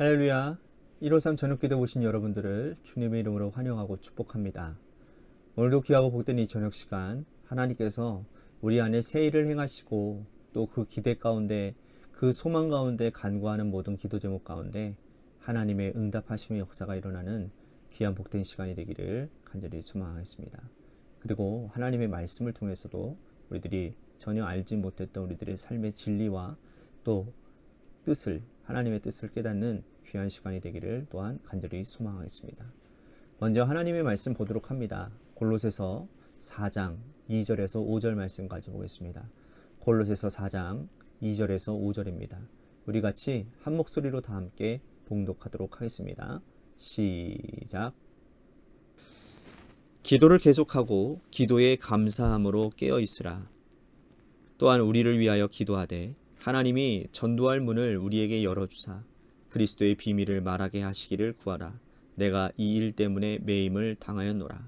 할렐루야. 153 저녁기도 오신 여러분들을 주님의 이름으로 환영하고 축복합니다. 오늘도 귀하고 복된 이 저녁 시간, 하나님께서 우리 안에 새 일을 행하시고 또 그 기대 가운데, 그 소망 가운데 간구하는 모든 기도 제목 가운데 하나님의 응답하심의 역사가 일어나는 귀한 복된 시간이 되기를 간절히 소망하겠습니다. 그리고 하나님의 말씀을 통해서도 우리들이 전혀 알지 못했던 우리들의 삶의 진리와 또 하나님의 뜻을 깨닫는 귀한 시간이 되기를 또한 간절히 소망하겠습니다. 먼저 하나님의 말씀 보도록 합니다. 골로새서 4장 2절에서 5절 말씀 가져보겠습니다. 골로새서 4장 2절에서 5절입니다. 우리 같이 한 목소리로 다 함께 봉독하도록 하겠습니다. 시작. 기도를 계속하고 기도에 감사함으로 깨어 있으라. 또한 우리를 위하여 기도하되 하나님이 전도할 문을 우리에게 열어주사 그리스도의 비밀을 말하게 하시기를 구하라. 내가 이 일 때문에 매임을 당하였노라.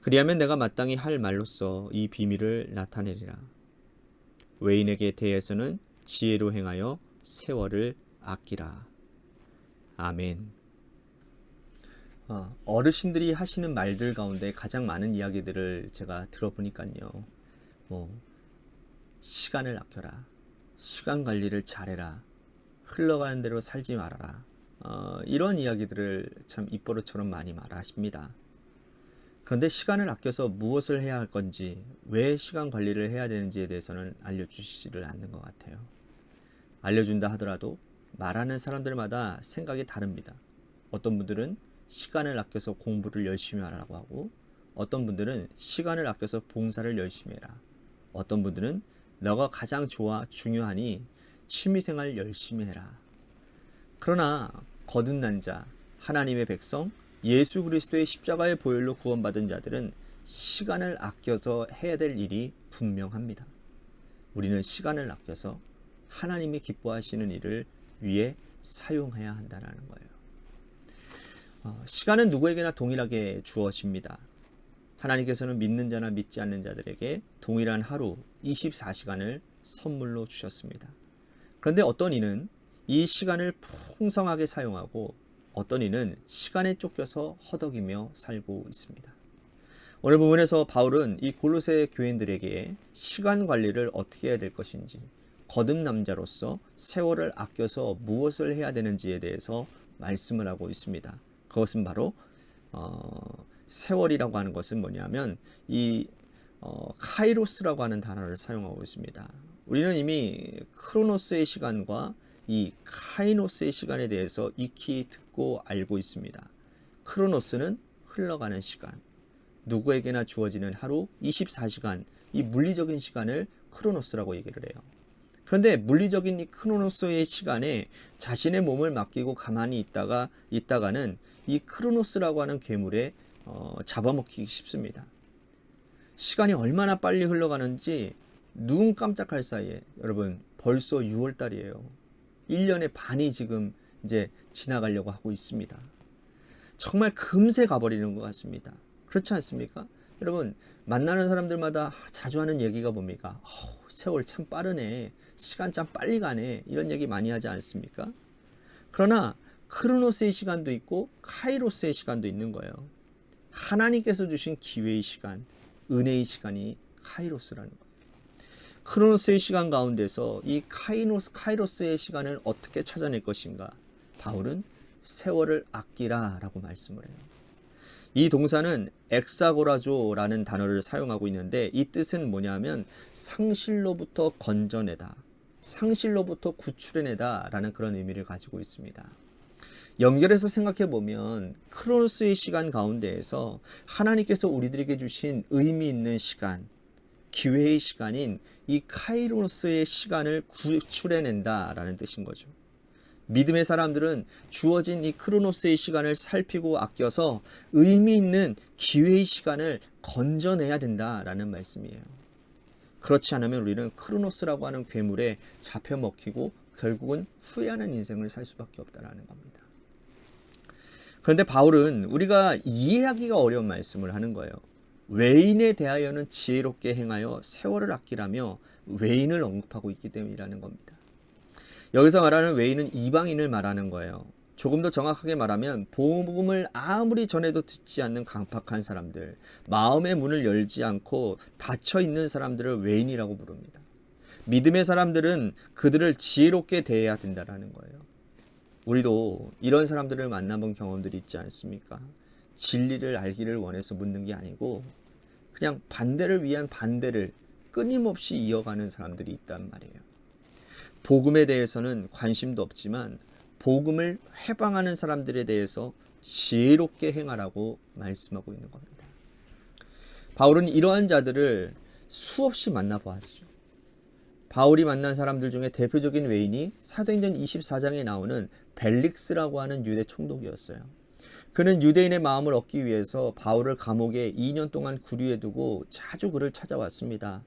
그리하면 내가 마땅히 할 말로써 이 비밀을 나타내리라. 외인에게 대해서는 지혜로 행하여 세월을 아끼라. 아멘. 어르신들이 하시는 말들 가운데 가장 많은 이야기들을 제가 들어보니까요. 시간을 아껴라. 시간 관리를 잘해라. 흘러가는 대로 살지 말아라. 이런 이야기들을 참 입버릇처럼 많이 말하십니다. 그런데 시간을 아껴서 무엇을 해야 할 건지, 왜 시간 관리를 해야 되는지에 대해서는 알려주시지를 않는 것 같아요. 알려준다 하더라도 말하는 사람들마다 생각이 다릅니다. 어떤 분들은 시간을 아껴서 공부를 열심히 하라고 하고, 어떤 분들은 시간을 아껴서 봉사를 열심히 해라. 어떤 분들은 너가 가장 중요하니 취미생활 열심히 해라. 그러나 거듭난 자, 하나님의 백성, 예수 그리스도의 십자가의 보혈로 구원받은 자들은 시간을 아껴서 해야 될 일이 분명합니다. 우리는 시간을 아껴서 하나님이 기뻐하시는 일을 위해 사용해야 한다는 거예요. 시간은 누구에게나 동일하게 주어집니다. 하나님께서는 믿는 자나 믿지 않는 자들에게 동일한 하루 24시간을 선물로 주셨습니다. 그런데 어떤 이는 이 시간을 풍성하게 사용하고 어떤 이는 시간에 쫓겨서 허덕이며 살고 있습니다. 오늘 부분에서 바울은 이 골로새 교인들에게 시간 관리를 어떻게 해야 될 것인지, 거듭 남자로서 세월을 아껴서 무엇을 해야 되는지에 대해서 말씀을 하고 있습니다. 그것은 바로 세월이라고 하는 것은 뭐냐면 이 카이로스라고 하는 단어를 사용하고 있습니다. 우리는 이미 크로노스의 시간과 이 카이노스의 시간에 대해서 익히 듣고 알고 있습니다. 크로노스는 흘러가는 시간, 누구에게나 주어지는 하루 24시간, 이 물리적인 시간을 크로노스라고 얘기를 해요. 그런데 물리적인 이 크로노스의 시간에 자신의 몸을 맡기고 가만히 있다가는 이 크로노스라고 하는 괴물에 잡아먹히기 쉽습니다. 시간이 얼마나 빨리 흘러가는지 눈 깜짝할 사이에, 여러분 벌써 6월달이에요. 1년의 반이 지금 이제 지나가려고 하고 있습니다. 정말 금세 가버리는 것 같습니다. 그렇지 않습니까? 여러분 만나는 사람들마다 자주 하는 얘기가 뭡니까? 세월 참 빠르네, 시간 참 빨리 가네, 이런 얘기 많이 하지 않습니까? 그러나 크로노스의 시간도 있고 카이로스의 시간도 있는 거예요. 하나님께서 주신 기회의 시간, 은혜의 시간이 카이로스라는 거예요. 크로노스의 시간 가운데서 이 카이로스의 시간을 어떻게 찾아낼 것인가? 바울은 세월을 아끼라 라고 말씀을 해요. 이 동사는 엑사고라조라는 단어를 사용하고 있는데, 이 뜻은 뭐냐면 상실로부터 건져내다, 상실로부터 구출해내다 라는 그런 의미를 가지고 있습니다. 연결해서 생각해 보면 크로노스의 시간 가운데에서 하나님께서 우리들에게 주신 의미 있는 시간, 기회의 시간인 이 카이로스의 시간을 구출해낸다라는 뜻인 거죠. 믿음의 사람들은 주어진 이 크로노스의 시간을 살피고 아껴서 의미 있는 기회의 시간을 건져내야 된다라는 말씀이에요. 그렇지 않으면 우리는 크로노스라고 하는 괴물에 잡혀 먹히고 결국은 후회하는 인생을 살 수밖에 없다라는 겁니다. 그런데 바울은 우리가 이해하기가 어려운 말씀을 하는 거예요. 외인에 대하여는 지혜롭게 행하여 세월을 아끼라며 외인을 언급하고 있기 때문이라는 겁니다. 여기서 말하는 외인은 이방인을 말하는 거예요. 조금 더 정확하게 말하면 복음을 아무리 전해도 듣지 않는 강팍한 사람들, 마음의 문을 열지 않고 닫혀 있는 사람들을 외인이라고 부릅니다. 믿음의 사람들은 그들을 지혜롭게 대해야 된다는 거예요. 우리도 이런 사람들을 만나본 경험들이 있지 않습니까? 진리를 알기를 원해서 묻는 게 아니고 그냥 반대를 위한 반대를 끊임없이 이어가는 사람들이 있단 말이에요. 복음에 대해서는 관심도 없지만 복음을 회방하는 사람들에 대해서 지혜롭게 행하라고 말씀하고 있는 겁니다. 바울은 이러한 자들을 수없이 만나보았죠. 바울이 만난 사람들 중에 대표적인 외인이 사도행전 24장에 나오는 벨릭스라고 하는 유대 총독이었어요. 그는 유대인의 마음을 얻기 위해서 바울을 감옥에 2년 동안 구류해 두고 자주 그를 찾아왔습니다.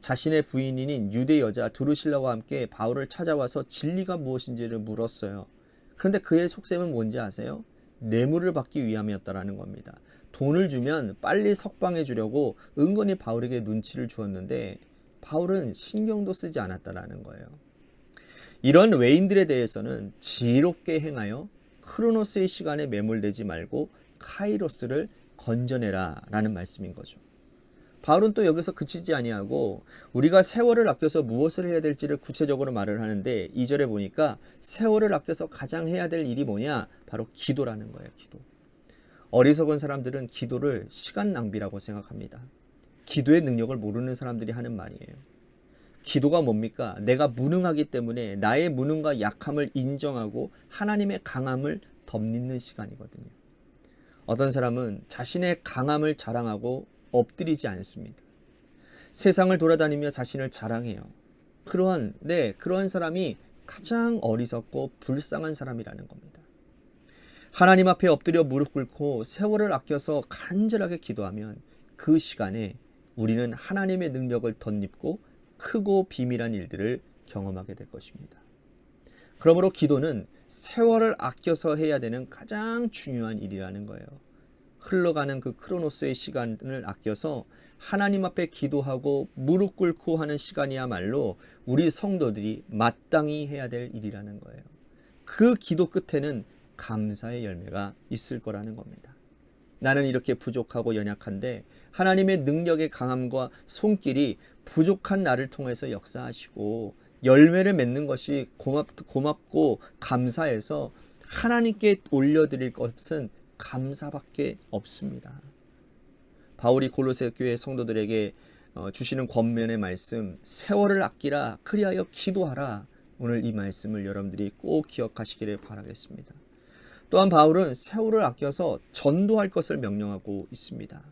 자신의 부인인 유대 여자 드루실라와 함께 바울을 찾아와서 진리가 무엇인지를 물었어요. 그런데 그의 속셈은 뭔지 아세요? 뇌물을 받기 위함이었다라는 겁니다. 돈을 주면 빨리 석방해 주려고 은근히 바울에게 눈치를 주었는데 바울은 신경도 쓰지 않았다라는 거예요. 이런 외인들에 대해서는 지혜롭게 행하여 크로노스의 시간에 매몰되지 말고 카이로스를 건져내라 라는 말씀인 거죠. 바울은 또 여기서 그치지 아니하고 우리가 세월을 아껴서 무엇을 해야 될지를 구체적으로 말을 하는데 2절에 보니까 세월을 아껴서 가장 해야 될 일이 뭐냐? 바로 기도라는 거예요. 기도. 어리석은 사람들은 기도를 시간 낭비라고 생각합니다. 기도의 능력을 모르는 사람들이 하는 말이에요. 기도가 뭡니까? 내가 무능하기 때문에 나의 무능과 약함을 인정하고 하나님의 강함을 덧입는 시간이거든요. 어떤 사람은 자신의 강함을 자랑하고 엎드리지 않습니다. 세상을 돌아다니며 자신을 자랑해요. 그러한 사람이 가장 어리석고 불쌍한 사람이라는 겁니다. 하나님 앞에 엎드려 무릎 꿇고 세월을 아껴서 간절하게 기도하면 그 시간에 우리는 하나님의 능력을 덧입고 크고 비밀한 일들을 경험하게 될 것입니다. 그러므로 기도는 세월을 아껴서 해야 되는 가장 중요한 일이라는 거예요. 흘러가는 그 크로노스의 시간을 아껴서 하나님 앞에 기도하고 무릎 꿇고 하는 시간이야말로 우리 성도들이 마땅히 해야 될 일이라는 거예요. 그 기도 끝에는 감사의 열매가 있을 거라는 겁니다. 나는 이렇게 부족하고 연약한데 하나님의 능력의 강함과 손길이 부족한 나를 통해서 역사하시고 열매를 맺는 것이 고맙고 감사해서 하나님께 올려드릴 것은 감사밖에 없습니다. 바울이 골로새 교회 성도들에게 주시는 권면의 말씀, 세월을 아끼라 그리하여 기도하라. 오늘 이 말씀을 여러분들이 꼭 기억하시기를 바라겠습니다. 또한 바울은 세월을 아껴서 전도할 것을 명령하고 있습니다.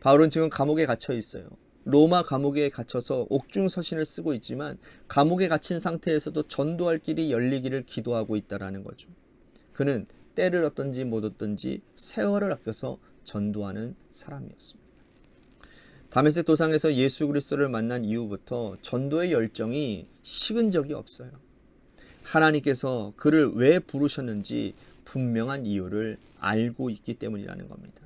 바울은 지금 감옥에 갇혀 있어요. 로마 감옥에 갇혀서 옥중서신을 쓰고 있지만 감옥에 갇힌 상태에서도 전도할 길이 열리기를 기도하고 있다는 거죠. 그는 때를 얻든지 못 얻든지 세월을 아껴서 전도하는 사람이었습니다. 다메섹 도상에서 예수 그리스도를 만난 이후부터 전도의 열정이 식은 적이 없어요. 하나님께서 그를 왜 부르셨는지 분명한 이유를 알고 있기 때문이라는 겁니다.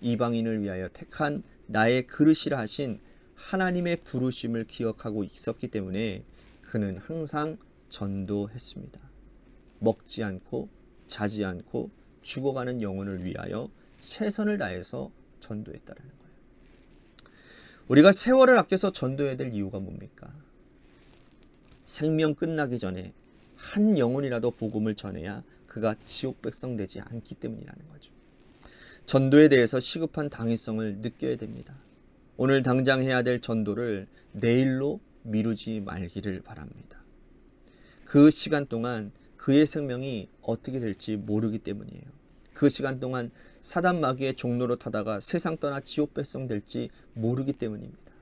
이방인을 위하여 택한 나의 그릇이라 하신 하나님의 부르심을 기억하고 있었기 때문에 그는 항상 전도했습니다. 먹지 않고 자지 않고 죽어가는 영혼을 위하여 최선을 다해서 전도했다라는 거예요. 우리가 세월을 아껴서 전도해야 될 이유가 뭡니까? 생명 끝나기 전에 한 영혼이라도 복음을 전해야 그가 지옥 백성 되지 않기 때문이라는 거죠. 전도에 대해서 시급한 당위성을 느껴야 됩니다. 오늘 당장 해야 될 전도를 내일로 미루지 말기를 바랍니다. 그 시간 동안 그의 생명이 어떻게 될지 모르기 때문이에요. 그 시간 동안 사단 마귀의 종로로 타다가 세상 떠나 지옥 백성 될지 모르기 때문입니다.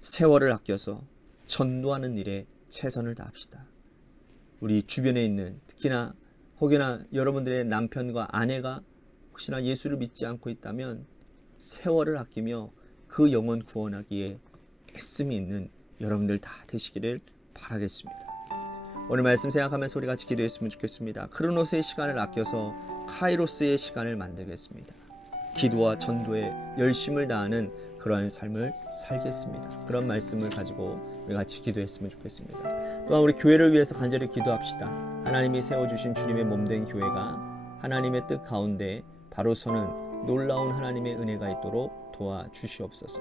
세월을 아껴서 전도하는 일에 최선을 다합시다. 우리 주변에 있는 특히나 혹여나 여러분들의 남편과 아내가 혹시나 예수를 믿지 않고 있다면 세월을 아끼며 그 영혼 구원하기에 애씀이 있는 여러분들 다 되시기를 바라겠습니다. 오늘 말씀 생각하면서 우리 같이 기도했으면 좋겠습니다. 크로노스의 시간을 아껴서 카이로스의 시간을 만들겠습니다. 기도와 전도에 열심을 다하는 그러한 삶을 살겠습니다. 그런 말씀을 가지고 우리 같이 기도했으면 좋겠습니다. 또 또한 우리 교회를 위해서 간절히 기도합시다. 하나님이 세워주신 주님의 몸된 교회가 하나님의 뜻 가운데 바로 서는 놀라운 하나님의 은혜가 있도록 도와주시옵소서.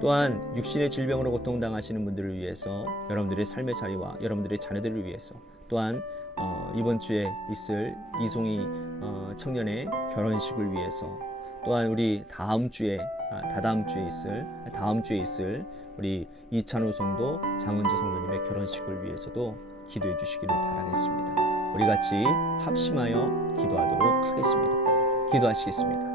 또한 육신의 질병으로 고통당하시는 분들을 위해서, 여러분들의 삶의 자리와 여러분들의 자녀들을 위해서, 또한 이번 주에 있을 이송이 청년의 결혼식을 위해서, 또한 우리 다음 주에 있을 우리 이찬호 성도 장은주 성도님의 결혼식을 위해서도 기도해 주시기를 바라겠습니다. 우리 같이 합심하여 기도하도록 하겠습니다. 기도하시겠습니다.